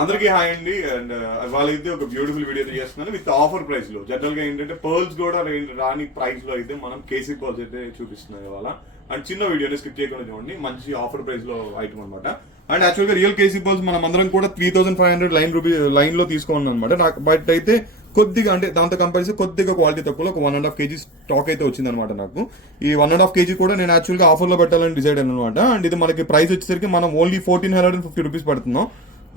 అందరికీ హాయ్ అండి. And uh, వాళ్ళైతే ఒక బ్యూటిఫుల్ వీడియో చేస్తున్నాను విత్ ఆఫర్ ప్రైస్లో. జనరల్గా ఏంటంటే పర్ల్స్ కూడా రాని ప్రైస్లో అయితే మనం కేసీ పర్ల్స్ అయితే చూపిస్తున్నాం ఇవాళ. అండ్ చిన్న వీడియోని స్కిప్ చేయకుండా చూడండి. మంచి ఆఫర్ ప్రైస్లో ఐటమ్ అనమాట అండ్ యాక్చువల్గా రియల్ కేసీ పర్ల్స్ మనం అందరం కూడా three thousand five hundred line rupee లైన్లో తీసుకోండి అనమాట నాకు బట్ అయితే కొద్దిగా అంటే దాంతో కంపేర్ చేసి కొద్దిగా క్వాలిటీ తక్కువలో ఒక one and half KG stock అయితే వచ్చింది అనమాట నాకు. ఈ వన్ అండ్ హాఫ్ కేజీ కూడా నేను యాక్చువల్గా ఆఫర్లో పెట్టాలని డిసైడ్ అనమాట అండ్ ఇది మనకి ప్రైస్ వచ్చేసరికి మనం only fourteen hundred and fifty rupees పడుతున్నాం.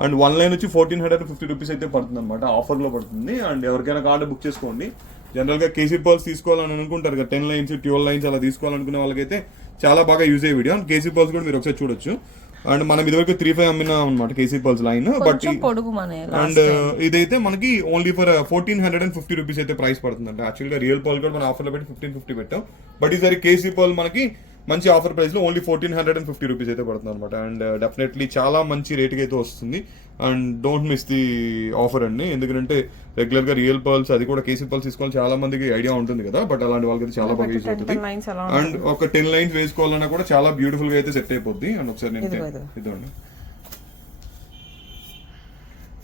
అండ్ వన్ లైన్ వచ్చి ఫోర్టీన్ హండ్రెడ్ ఫిఫ్టీ రూపీస్ అయితే పడుతుంది అనమాట ఆఫర్లో పడుతుంది. అండ్ ఎవరికైనా కార్డు బుక్ చేసుకోండి. జనరల్గా కేసీ పర్ల్స్ తీసుకోవాలని అనుకుంటారు కదా. టెన్ లైన్స్ ట్వెల్వ్ లైన్స్ అలా తీసుకోవాలనుకునే వాళ్ళకైతే చాలా బాగా యూజ్ అయ్యే వీడియో. అండ్ కేసీ పర్ల్స్ కూడా మీరు ఒకసారి చూడొచ్చు. అండ్ మనం ఇదివరకు త్రీ ఫైవ్ అమ్మినాం అనమాట KC pearls line. But and ఇదైతే మనకి only for fourteen hundred and fifty rupees అయితే ప్రైస్ పడుతుంది అంటే యాక్చువల్గా రియల్ పాల్ కూడా మన ఆఫర్లో పెట్టి ఫిఫ్టీన్ ఫిఫ్టీ పెట్టాం. బట్ ఈసారి కేసీ పాల్ మనకి మంచి ఆఫర్ ప్రైస్లో only fourteen hundred and fifty rupees అయితే పడుతుంది అనమాట అండ్ డెఫినెట్లీ చాలా మంచి రేట్కి అయితే వస్తుంది. And don't miss the offer అండి. ఎందుకంటే రెగ్యులర్గా రియల్ పర్ల్స్ అది కూడా కేసీ పర్ల్స్ తీసుకోవాలి చాలా మందికి ఐడియా ఉంటుంది కదా. బట్ అలాంటి వాళ్ళకి చాలా బాగా యూజ్ అవుతుంది. అండ్ ఒక టెన్ లైన్స్ వేసుకోవాలన్నా కూడా చాలా బ్యూటిఫుల్గా అయితే సెట్ అయిపోద్ది. అండ్ ఒకసారి నేను. ఇదండి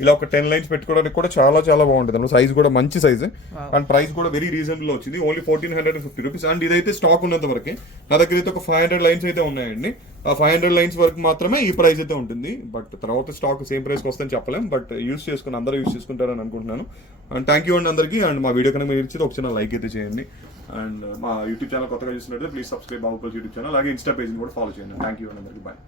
ఇలా ఒక టెన్ లైన్స్ పెట్టుకోవడానికి కూడా చాలా చాలా బాగుంటుంది. అన్నమాట సైజ్ కూడా మంచి సైజ్ అండ్ ప్రైస్ కూడా వెరీ రీజనబుల్ వచ్చింది. Only fourteen hundred fifty rupees and ఇదైతే స్టాక్ ఉన్నంత వరకే. నా దగ్గర అయితే ఒక ఫైవ్ హండ్రెడ్ లైన్స్ అయితే ఉన్నాయండి. ఆ ఫైవ్ హండ్రెడ్ లైన్స్ వరకు మాత్రమే ఈ ప్రైస్ అయితే ఉంటుంది. బట్ తర్వాత స్టాక్ సేమ్ ప్రైస్కి వస్తుందని చెప్పలేం. బట్ యూస్ చేసుకుని అందరూ యూస్ చేసుకుంటారని అనుకుంటున్నాను. అండ్ థ్యాంక్ యూ అండి అందరికీ. అండ్ మా వీడియో కనుక మీరు ఇచ్చి ఒక చిన్న లైక్ అయితే చేయండి. అండ్ మా యూట్యూబ్ ఛానల్ కొత్తగా చూసినట్టు ప్లీజ్ సబ్స్క్రైబ్ బాబుపల్స్ యూట్యూబ్ ఛానల్ అలాగే ఇన్స్టా పేజ్ని కూడా ఫాలో చేయండి. థ్యాంక్ యూ అండి అందరికీ. బాయ్